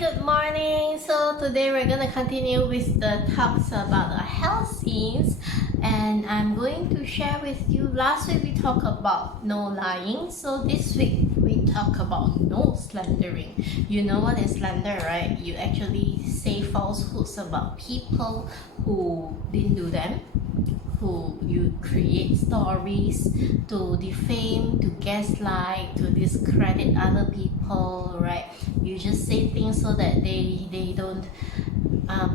good morning. So today we're gonna continue with the talks about the health scenes, and I'm going to share with you. Last week we talked about no lying, so this week we talk about no slandering. You know what is slander, right? You actually say falsehoods about people who didn't do them, who you create stories to defame, to gaslight, to discredit other people, right? You just say things so that they don't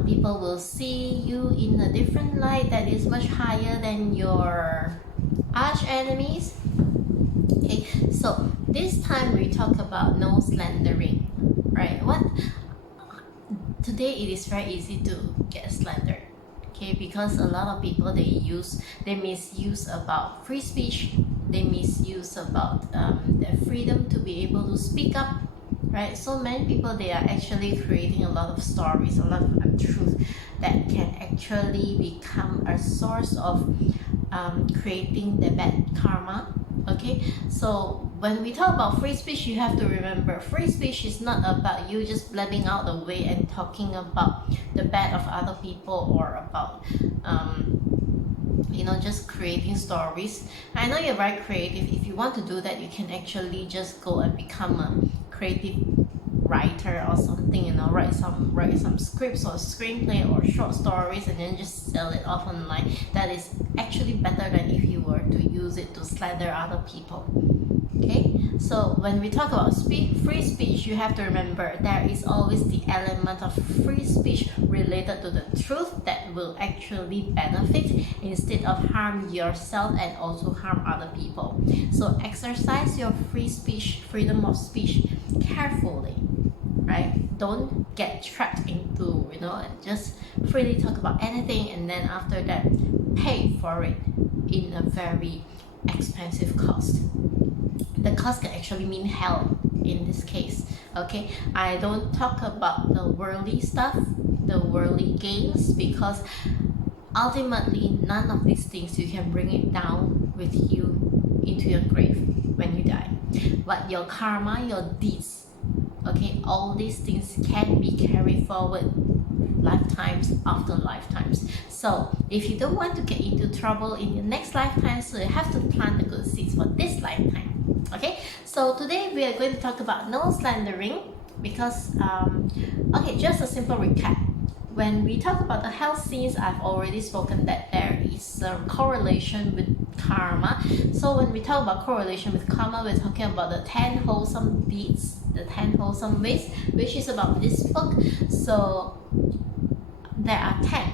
people will see you in a different light that is much higher than your arch enemies. Okay, so this time we talk about no slandering, right? Today it is very easy to get slandered. Okay, because a lot of people they misuse about free speech, they misuse about their freedom to be able to speak up, right? So many people, they are actually creating a lot of stories, a lot of untruth that can actually become a source of creating the bad karma. Okay, so when we talk about free speech, you have to remember free speech is not about you just blabbing out the way and talking about the bad of other people, or about just creating stories. I know you're very creative. If you want to do that, you can actually just go and become a creative writer or something, write some scripts or screenplay or short stories, and then just sell it off online. That is actually better than if you were to use it to slander other people. Okay, so when we talk about free speech, you have to remember there is always the element of free speech related to the truth that will actually benefit instead of harm yourself and also harm other people. So exercise your free speech, freedom of speech carefully, right? Don't get trapped into just freely talk about anything, and then after that pay for it in a very expensive cost. The cost can actually mean hell in this case. Okay, I don't talk about the worldly stuff, the worldly gains, because ultimately none of these things you can bring it down with you into your grave when you die. But your karma, your deeds, okay, all these things can be carried forward lifetimes after lifetimes. So if you don't want to get into trouble in your next lifetime, so you have to plant the good seeds for this lifetime. Okay, so today we are going to talk about no slandering, because okay, just a simple recap. When we talk about the health scenes, I've already spoken that there is a correlation with karma. So when we talk about correlation with karma, we're talking about the 10 wholesome deeds, the 10 wholesome ways, which is about this book. So there are 10.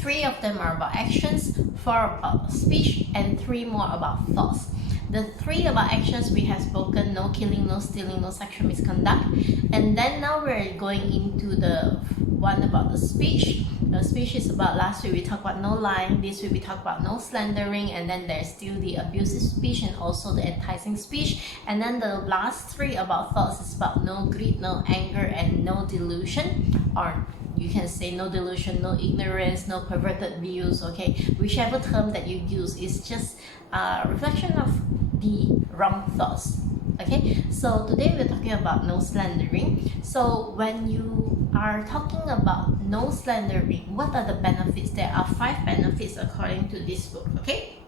3 of them are about actions, 4 about speech, and 3 more about thoughts. The 3 about actions we have spoken: no killing, no stealing, no sexual misconduct. And then now we're going into the one about the speech. The speech is about, last week we talked about no lying, this week we talked about no slandering, and then there's still the abusive speech and also the enticing speech. And then the last 3 about thoughts is about no greed, no anger, and no delusion, or you can say no delusion, no ignorance, no perverted views. Okay, whichever term that you use is just a reflection of the wrong thoughts. Okay, so today we're talking about no slandering. So when you are talking about no slandering, what are the benefits? There are 5 benefits according to this book. Okay,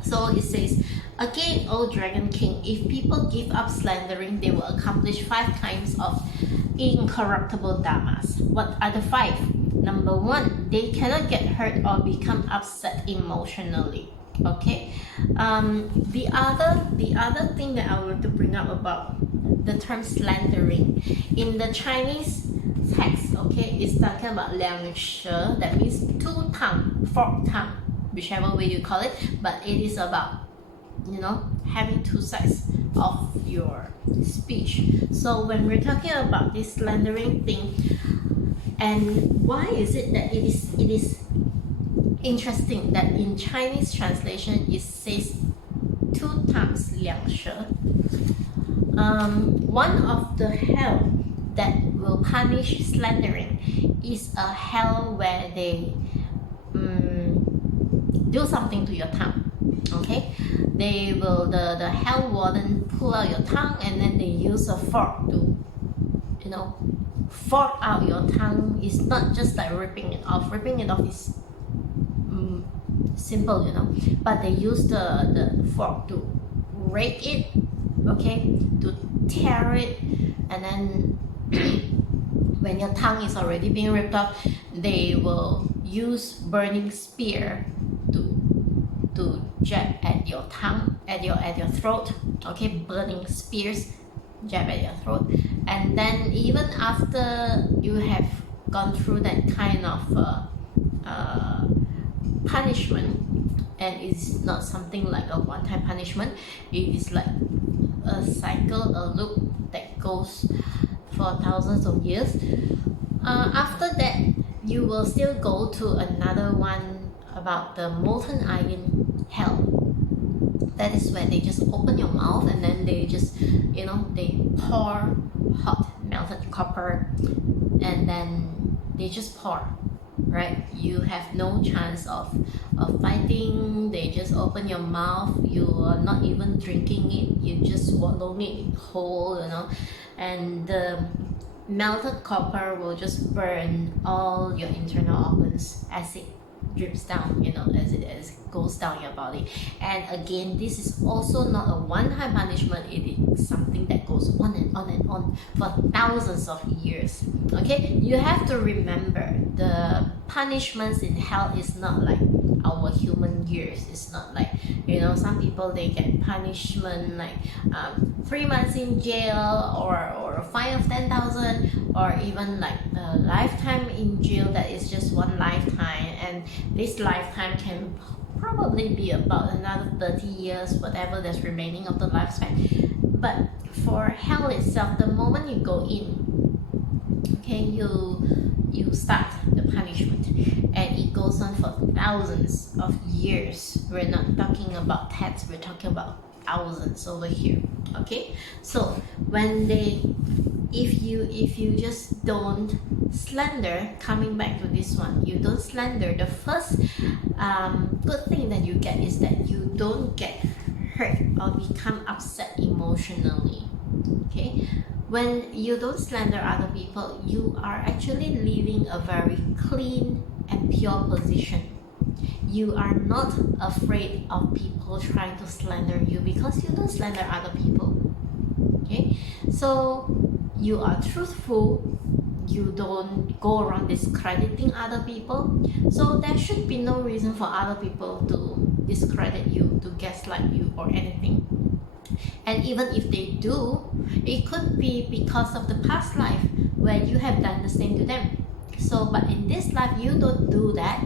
so it says, again, O Dragon King, if people give up slandering, they will accomplish 5 kinds of incorruptible dhammas. What are the 5? Number 1, they cannot get hurt or become upset emotionally. Okay, the other thing that I want to bring up about the term slandering in the Chinese text, okay, is talking about 两舌, that means 2 tongue, forked tongue, whichever way you call it, but it is about having 2 sides of your speech. So when we're talking about this slandering thing, and why is it that it is interesting that in Chinese translation it says 2 tongues, 两舌. One of the hell that will punish slandering is a hell where they do something to your tongue. Okay, they will, the hell warden pull out your tongue, and then they use a fork to know, fork out your tongue is not just like ripping it off. Ripping it off is simple, you know, but they use the fork to rake it, okay, to tear it, and then when your tongue is already being ripped off, they will use burning spear to jab at your tongue, at your throat, okay, burning spears jab at your throat. And then even after you have gone through that kind of punishment, and it's not something like a one-time punishment, it is like a cycle, a loop that goes for thousands of years. After that, you will still go to another one about the molten iron hell. That is where they just open your mouth and then they just, you know, they pour hot melted copper and then they just pour, right? You have no chance of fighting. They just open your mouth. You are not even drinking it. You just swallow it whole, you know, and the melted copper will just burn all your internal organs as it drips down, you know, as it goes down your body. And again, this is also not a one-time punishment. It is something that goes on and on and on for thousands of years. Okay, you have to remember the punishments in hell is not like our human years. It's not like, you know, some people they get punishment like 3 months in jail or a fine of 10,000, or even like a lifetime in jail that is just one lifetime, and this lifetime can probably be about another 30 years, whatever that's remaining of the lifespan. But for hell itself, the moment you go in, okay, you start the punishment, and it goes on for thousands of years. We're not talking about tens, we're talking about thousands over here. Okay, so when they, if you just don't slander, coming back to this one, you don't slander, the first good thing that you get is that you don't get hurt or become upset emotionally. Okay, when you don't slander other people, you are actually living a very clean and pure position. You are not afraid of people trying to slander you because you don't slander other people. Okay, so you are truthful. You don't go around discrediting other people. So there should be no reason for other people to discredit you, to gaslight you or anything. And even if they do, it could be because of the past life where you have done the same to them. So, but in this life, you don't do that.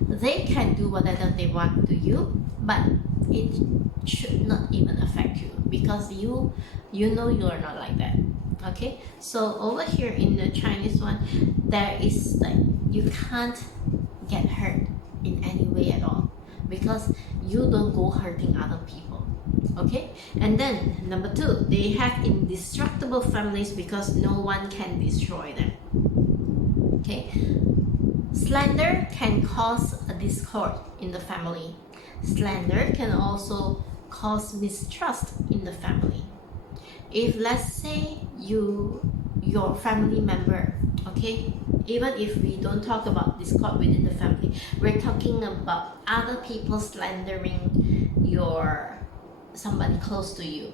They can do whatever they want to you, but it should not even affect you because you know you are not like that. Okay, so over here in the Chinese one, there is like you can't get hurt in any way at all because you don't go hurting other people. Okay, and then number 2, they have indestructible families because no one can destroy them. Okay, slander can cause a discord in the family. Slander can also cause mistrust in the family. If let's say your family member, okay, even if we don't talk about discord within the family, we're talking about other people slandering somebody close to you.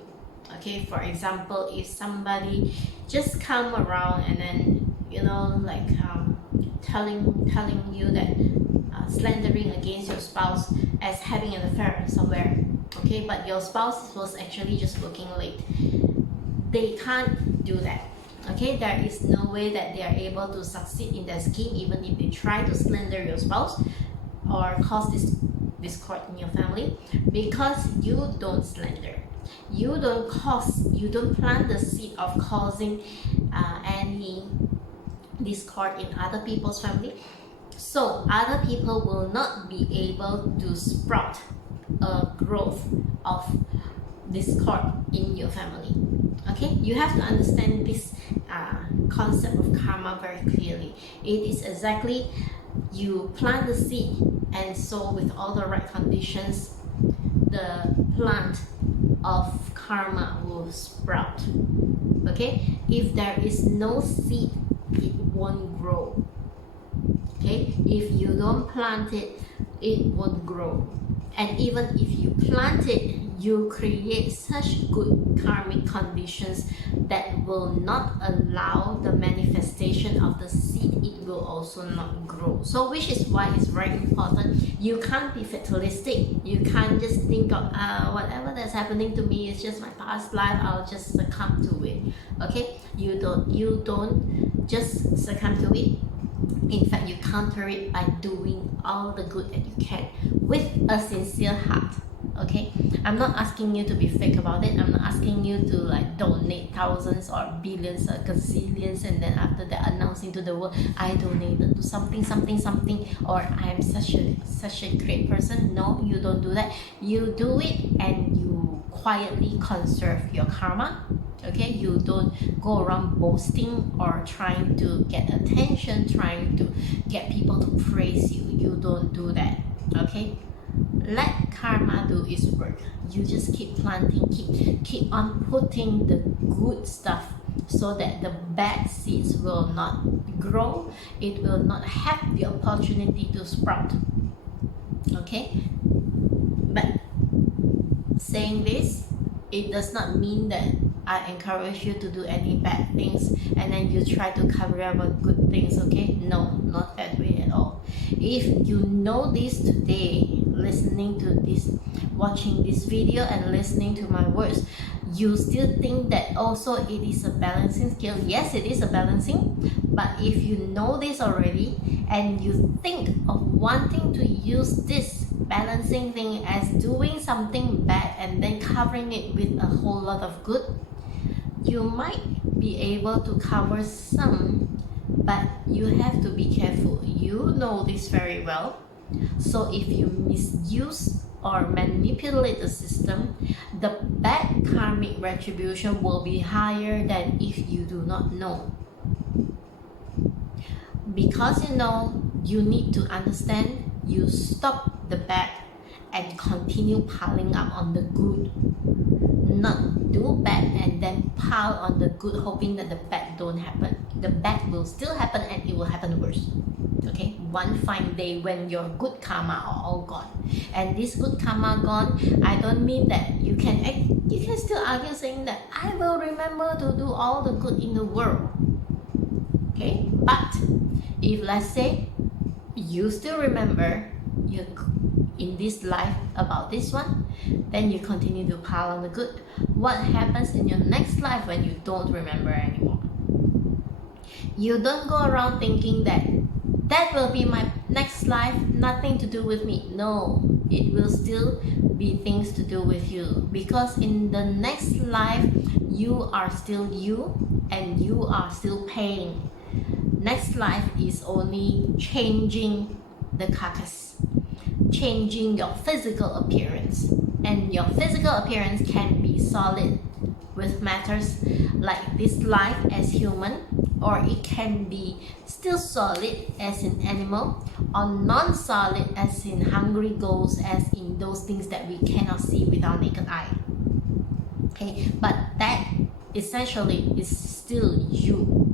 Okay, for example, if somebody just come around and then, you know, like telling you that slandering against your spouse as having an affair somewhere, okay, but your spouse was actually just working late, they can't do that. Okay, there is no way that they are able to succeed in their scheme even if they try to slander your spouse or cause this discord in your family, because you don't slander. You don't plant the seed of causing any discord in other people's family. So other people will not be able to sprout a growth of discord in your family. Okay, you have to understand this concept of karma very clearly. It is exactly, you plant the seed, and so with all the right conditions, the plant of karma will sprout. Okay, if there is no seed, it won't grow. Okay, if you don't plant it, it won't grow. And even if you plant it, you create such good karmic conditions that will not allow the manifestation of the seed. It will also not grow. So which is why it's very important. You can't be fatalistic. You can't just think of whatever that's happening to me is just my past life, I'll just succumb to it. Okay, you don't just succumb to it. In fact, you counter it by doing all the good that you can with a sincere heart. Okay, I'm not asking you to be fake about it. I'm not asking you to like donate thousands or billions or gazillions and then after that announcing to the world, I donated to something, or I am such a great person. No, you don't do that. You do it and you quietly conserve your karma. Okay, you don't go around boasting or trying to get attention, trying to get people to praise you. You don't do that. Okay, let karma do its work. You just keep planting, keep on putting the good stuff so that the bad seeds will not grow. It will not have the opportunity to sprout. Okay, but saying this, it does not mean that I encourage you to do any bad things and then you try to cover up on good things. Okay, no, not that way at all. If you know this today, listening to this, watching this video and listening to my words, you still think that also it is a balancing skill. Yes, it is a balancing, but if you know this already and you think of wanting to use this balancing thing as doing something bad and then covering it with a whole lot of good, you might be able to cover some, but you have to be careful. You know this very well. So if you misuse or manipulate the system, the bad karmic retribution will be higher than if you do not know. Because you know, you need to understand, you stop the bad and continue piling up on the good. Not do bad and then pile on the good, hoping that the bad don't happen. The bad will still happen and it will happen worse. Okay, one fine day when your good karma are all gone, and this good karma gone, I don't mean that you can still argue saying that I will remember to do all the good in the world. Okay, but if let's say you still remember you in this life about this one, then you continue to pile on the good. What happens in your next life when you don't remember anymore? You don't go around thinking that will be my next life, nothing to do with me. No, it will still be things to do with you, because in the next life you are still you and you are still paying. Next life is only changing the carcass, changing your physical appearance, and your physical appearance can be solid with matters like this life as human, or it can be still solid as in animal, or non-solid as in hungry ghosts, as in those things that we cannot see with our naked eye. Okay, but that essentially is still you.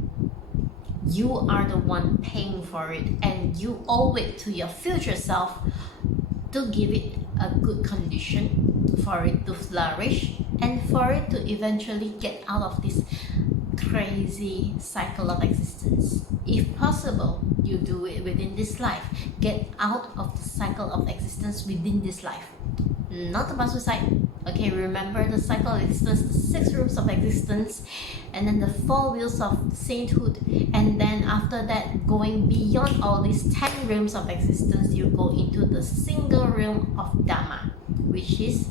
You are the one paying for it, and you owe it to your future self to give it a good condition, for it to flourish, and for it to eventually get out of this crazy cycle of existence. If possible, you do it within this life. Get out of the cycle of existence within this life. Not about suicide. Okay, remember the cycle of existence, the 6 rooms of existence, and then the 4 wheels of sainthood, and then after that, going beyond all these 10 realms of existence, you go into the single realm of Dhamma, which is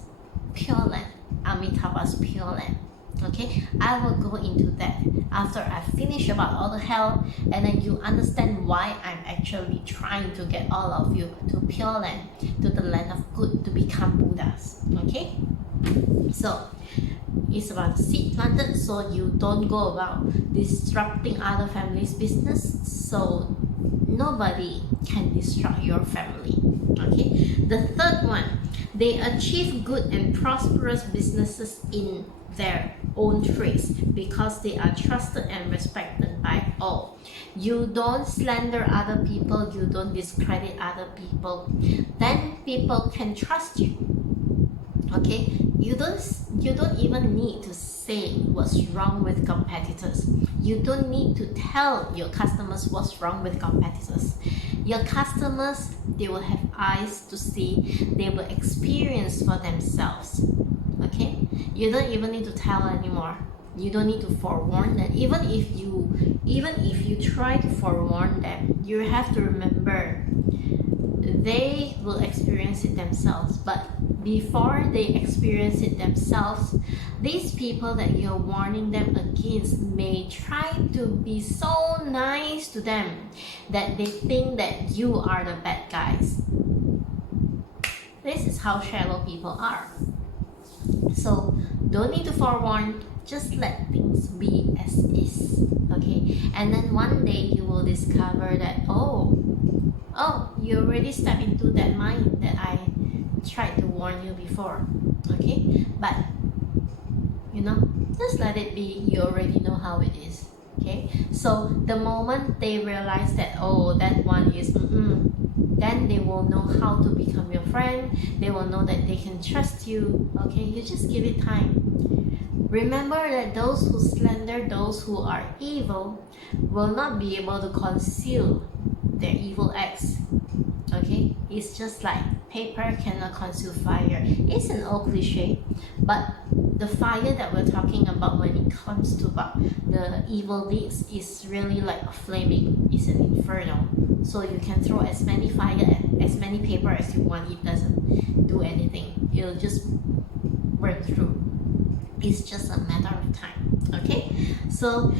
Pure Land, Amitabha's Pure Land. Okay, I will go into that after I finish about all the hell, and then you understand why I'm actually trying to get all of you to Pure Land, to the land of good, to become Buddhas. Okay, so it's about seed planted, so you don't go about disrupting other families' business, so nobody can disrupt your family. Okay, the third one, They achieve good and prosperous businesses in their own trades because they are trusted and respected by all. You don't slander other people, you don't discredit other people, then people can trust you. Okay, you don't even need to say what's wrong with competitors. You don't need to tell your customers what's wrong with competitors. Your customers, they will have eyes to see, they will experience for themselves. Okay, you don't even need to tell anymore. You don't need to forewarn them. Even if you try to forewarn them, you have to remember they will experience it themselves. But before they experience it themselves, these people that you're warning them against may try to be so nice to them that they think that you are the bad guys. This is how shallow people are. So don't need to forewarn, just let things be as is. Okay, and then one day you will discover that oh, you already stepped into that mind that I tried to warn you before. Okay, but just let it be. You already know how it is. Okay, so the moment they realize that that one is then they will know how to become your friend. They will know that they can trust you. Okay, you just give it time. Remember that those who slander those who are evil will not be able to conceal their evil acts. Okay, it's just like paper cannot conceal fire. It's an old cliche, but the fire that we're talking about when it comes to about the evil deeds is really like a flaming. It's an inferno. So you can throw as many fire and as many paper as you want. It doesn't do anything. It'll just burn through. It's just a matter of time. Okay, so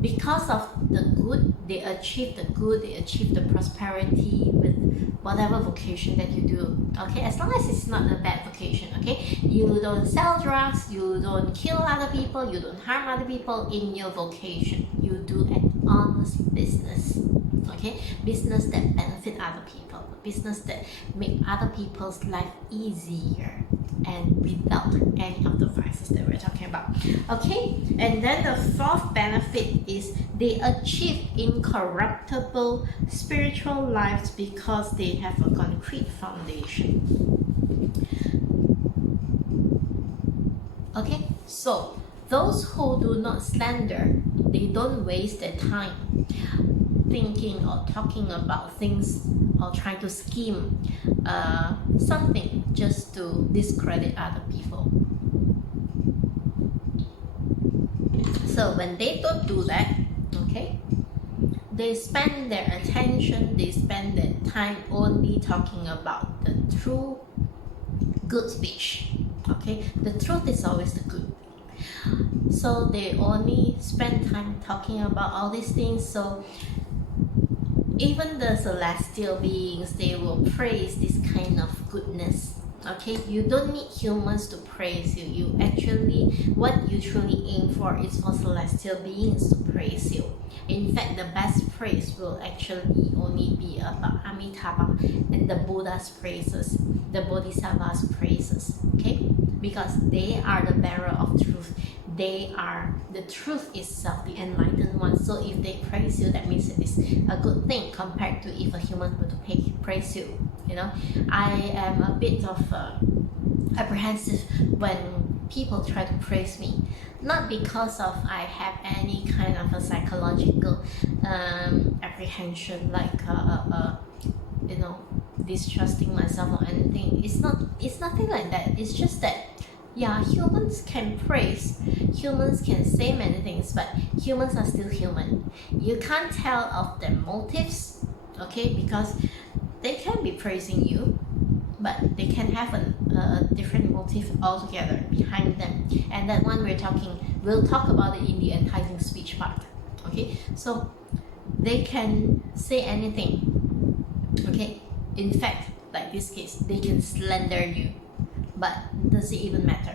because of the good, they achieve the good, they achieve the prosperity with whatever vocation that you do. Okay, as long as it's not a bad vocation. Okay, you don't sell drugs, you don't kill other people, you don't harm other people in your vocation. You do an honest business. Okay, business that benefit other people, business that make other people's life easier and without any of the vices that we're talking about. Okay, and then the fourth benefit is they achieve incorruptible spiritual lives because they have a concrete foundation. Okay, so those who do not slander, they don't waste their time thinking or talking about things or trying to scheme something just to discredit other people. So when they don't do that, okay, they spend their attention, they spend their time only talking about the true good speech. Okay, the truth is always the good. So they only spend time talking about all these things. So even the celestial beings, they will praise this kind of goodness. Okay, you don't need humans to praise you. What you truly aim for is for celestial beings to praise you. In fact, the best praise will actually only be about Amitabha and the Buddha's praises, the Bodhisattva's praises. Okay, because they are the bearer of truth. They are the truth itself, the enlightened one. So if they praise you, that means it is a good thing compared to if a human were to praise you. I am a bit of apprehensive when people try to praise me, not because of I have any kind of a psychological apprehension, like distrusting myself or anything. It's nothing like that. It's just that humans can praise, humans can say many things, but humans are still human. You can't tell of their motives, okay, because they can be praising you, but they can have a different motive altogether behind them. And that one we'll talk about it in the enticing speech part. Okay, so they can say anything. Okay, in fact, like this case, they can slander you. But does it even matter?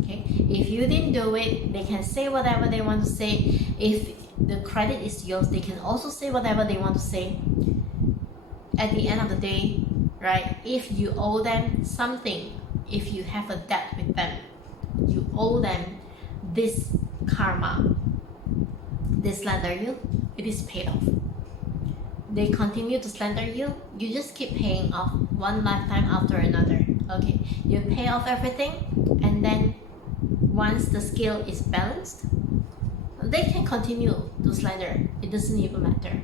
Okay, if you didn't do it, they can say whatever they want to say. If the credit is yours, they can also say whatever they want to say. At the end of the day, right? If you owe them something, if you have a debt with them, you owe them this karma. They slander you, it is paid off. They continue to slander you, you just keep paying off one lifetime after another. Okay, you pay off everything, and then once the scale is balanced, they can continue to slander. It doesn't even matter,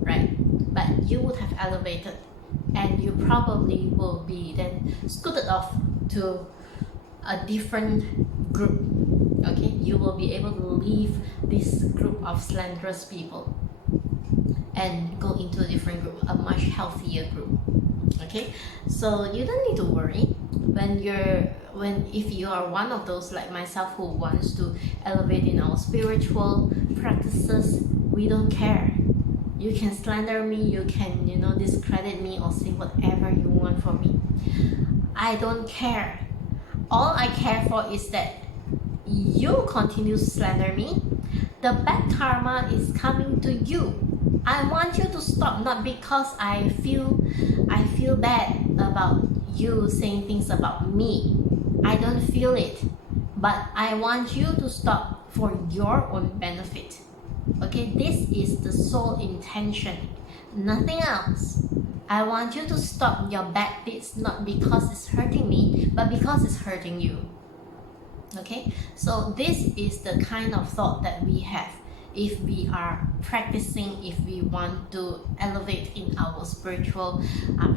right? But you would have elevated, and you probably will be then scooted off to a different group. Okay, you will be able to leave this group of slanderous people and go into a different group, a much healthier group. Okay, so you don't need to worry if you are one of those like myself who wants to elevate in our spiritual practices. We don't care. You can slander me, you can discredit me, or say whatever you want for me. I don't care. All I care for is that you continue to slander me. The bad karma is coming to you. I want you to stop, not because I feel bad about you saying things about me. I don't feel it, but I want you to stop for your own benefit. Okay, this is the sole intention, nothing else. I want you to stop your bad deeds, not because it's hurting me, but because it's hurting you. Okay, so this is the kind of thought that we have if we are practicing, if we want to elevate in our spiritual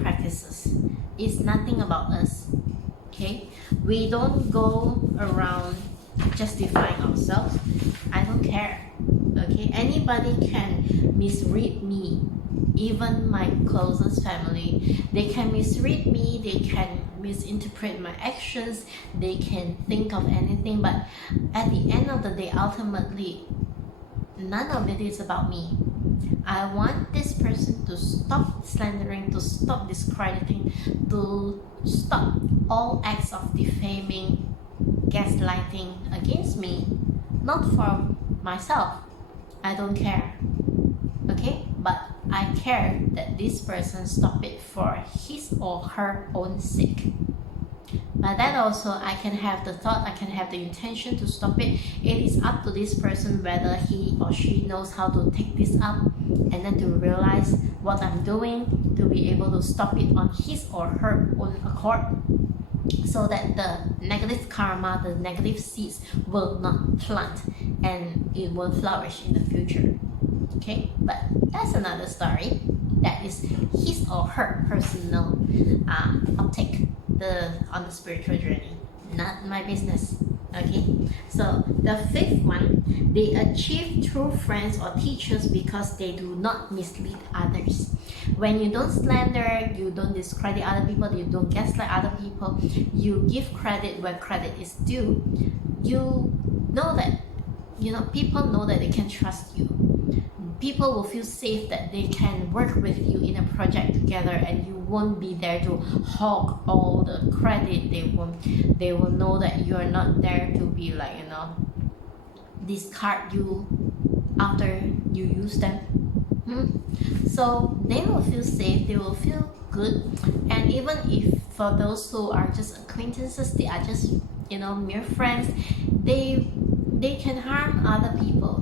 practices. It's nothing about us. Okay, we don't go around justifying ourselves. I don't care. Okay, anybody can misread me, even my closest family. They can misread me, they can misinterpret my actions, they can think of anything, but at the end of the day, ultimately, none of it is about me. I want this person to stop slandering, to stop discrediting, to stop all acts of defaming, gaslighting against me, not for myself. I don't care. Okay, but I care that this person stop it for his or her own sake. But that also, I can have the thought, I can have the intention to stop it. It is up to this person whether he or she knows how to take this up and then to realize what I'm doing, to be able to stop it on his or her own accord, so that the negative karma, the negative seeds will not plant and it will flourish in the future. Okay, but that's another story. That is his or her personal uptake on the spiritual journey, not my business. Okay, so the fifth one, they achieve true friends or teachers because they do not mislead others. When you don't slander, you don't discredit other people, you don't gaslight other people, you give credit where credit is due, you know that people know that they can trust you. People will feel safe that they can work with you in a project together, and you won't be there to hog all the credit. They will know that you are not there to be like discard you after you use them. So they will feel safe, they will feel good. And even if for those who are just acquaintances, they are just mere friends, they can harm other people.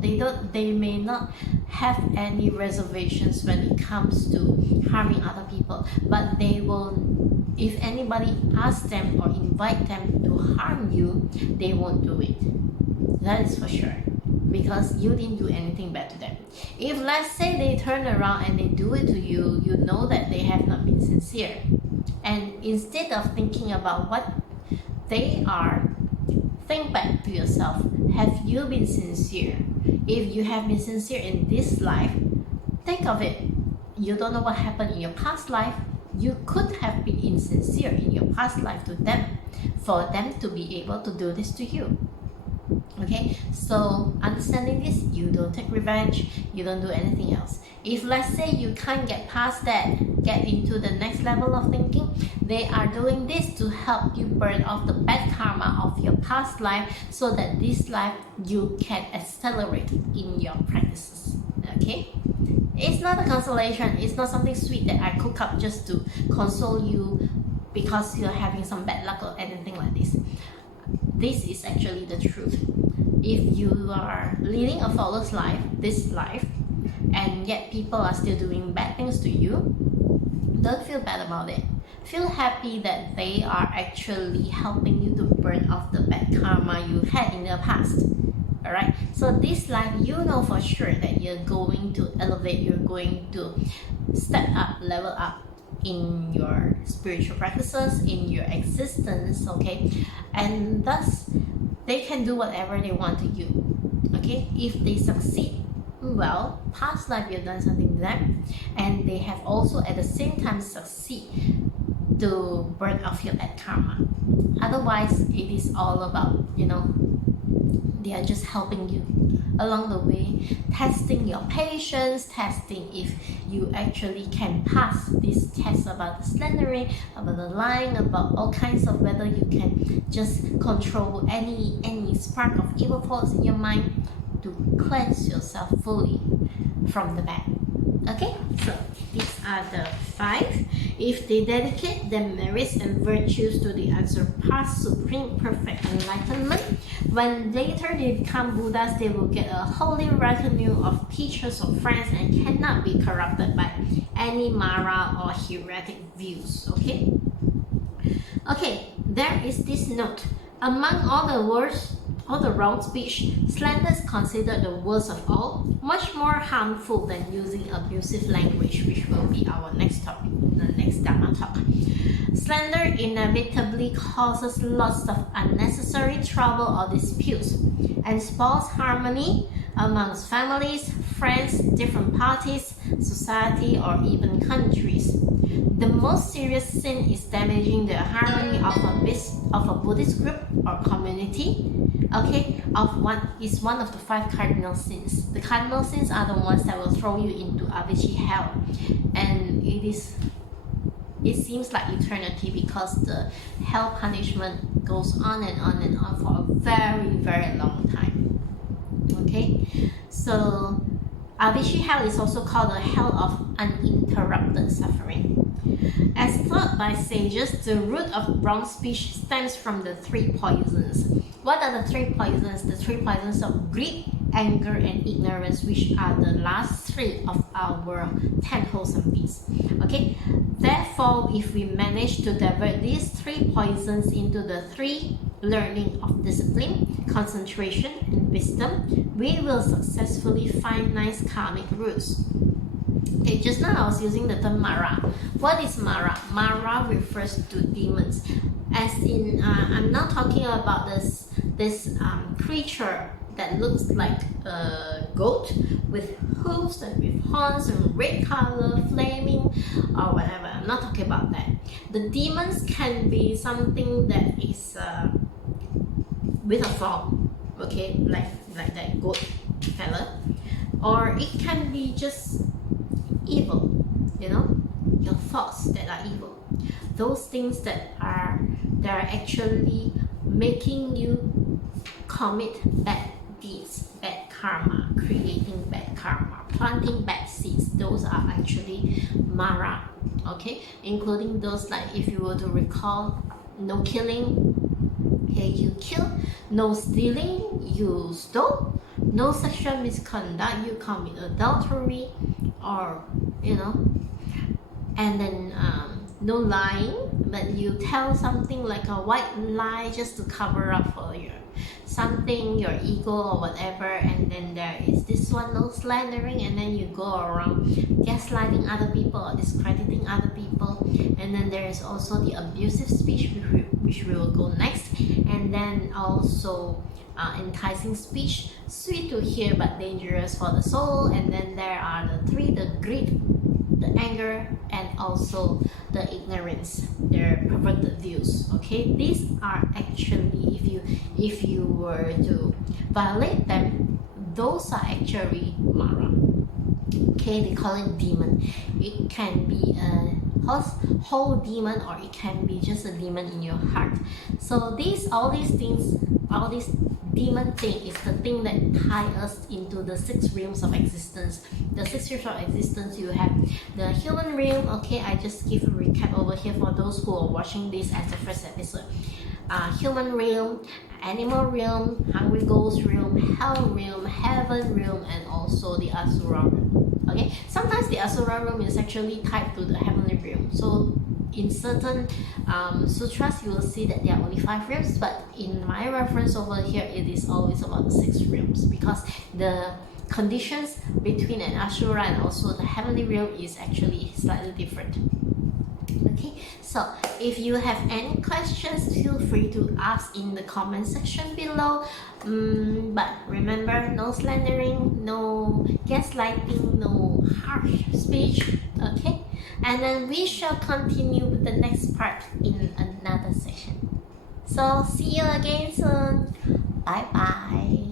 They may not have any reservations when it comes to harming other people, but they will, if anybody asks them or invite them to harm you, they won't do it. That is for sure, because you didn't do anything bad to them. If let's say they turn around and they do it to you, you know that they have not been sincere. And instead of thinking about what they are, think back to yourself. Have you been sincere? If you have been sincere in this life, think of it. You don't know what happened in your past life. You could have been insincere in your past life to them, for them to be able to do this to you. Okay, so understanding this, you don't take revenge, you don't do anything else. If let's say you can't get past that, get into the next level of thinking, they are doing this to help you burn off the bad karma of your past life, so that this life you can accelerate in your practices. Okay, It's not a consolation. It's not something sweet that I cook up just to console you because you're having some bad luck or anything like this. This is actually the truth. If you are leading a flawless life, this life, and yet people are still doing bad things to you, don't feel bad about it. Feel happy that they are actually helping you to burn off the bad karma you had in the past. Alright, so this life, you know for sure that you're going to elevate, you're going to step up, level up in your spiritual practices, in your existence, okay? And thus, they can do whatever they want to you, okay? If they succeed, well, past life you've done something to them, and they have also at the same time succeed to burn off your bad karma. Otherwise, it is all about, they are just helping you along the way, testing your patience, testing if you actually can pass this test about the slandering, about the lying, about all kinds of whether you can just control any spark of evil thoughts in your mind to cleanse yourself fully from the bad. Okay, so these are the 5. If they dedicate their merits and virtues to the unsurpassed, supreme, perfect enlightenment, when later they become Buddhas, they will get a holy retinue of teachers or friends and cannot be corrupted by any Mara or heretic views. Okay, there is this note. Among all the words, all the wrong speech, slander is considered the worst of all, much more harmful than using abusive language, which will be our next topic, the next Dhamma talk. Slander inevitably causes lots of unnecessary trouble or disputes and spoils harmony amongst families, friends, different parties, society, or even countries. The most serious sin is damaging the harmony of a Buddhist group or community. Is one of the 5 cardinal sins. The cardinal sins are the ones that will throw you into Avicii hell, and it seems like eternity because the hell punishment goes on and on and on for a very, very long time. Okay, so Avicii hell is also called the hell of uninterrupted suffering. As taught by sages, the root of wrong speech stems from the 3 poisons. What are the 3 poisons? The 3 poisons of greed, anger, and ignorance, which are the last 3 of our 10 wholesome deeds. Okay, therefore, if we manage to divert these 3 poisons into the 3 learning of discipline, concentration, and wisdom, we will successfully find nice karmic roots. Okay, just now I was using the term Mara. What is Mara? Mara refers to demons. As in, I'm not talking about this creature that looks like a goat with hooves and with horns and red color, flaming, or whatever. I'm not talking about that. The demons can be something that is with a form, okay, like that goat fella, or it can be just evil, your thoughts that are evil, those things that are actually making you commit bad deeds, bad karma, creating bad karma, planting bad seeds. Those are actually Mara, okay, including those like, if you were to recall, no killing, okay, you kill, no stealing, you stole, no sexual misconduct, you commit adultery, or and then no lying, but you tell something like a white lie just to cover up for your ego or whatever, and then there is this one, no slandering, and then you go around gaslighting other people or discrediting other people, and then there is also the abusive speech, which we will go next, and then also enticing speech, sweet to hear but dangerous for the soul, and then there are the 3, the greed, the anger, and also the ignorance, their perverted views. Okay, these are actually, if you were to violate them, those are actually Mara. Okay, they call it demon. It can be a whole demon, or it can be just a demon in your heart. So all these demon thing is the thing that tie us into the 6 realms of existence. The 6 realms of existence, you have the human realm. Okay, I just give a recap over here for those who are watching this as the first episode. Human realm, animal realm, hungry ghost realm, hell realm, heaven realm, and also the asura realm. Okay, sometimes the asura realm is actually tied to the heavenly realm. So in certain sutras, you will see that there are only 5 realms, but in my reference over here, it is always about the 6 realms, because the conditions between an asura and also the heavenly realm is actually slightly different. Okay, so if you have any questions, feel free to ask in the comment section below. But remember, no slandering, no gaslighting, no harsh speech. Okay, and then we shall continue with the next part in another session. So see you again soon. Bye bye.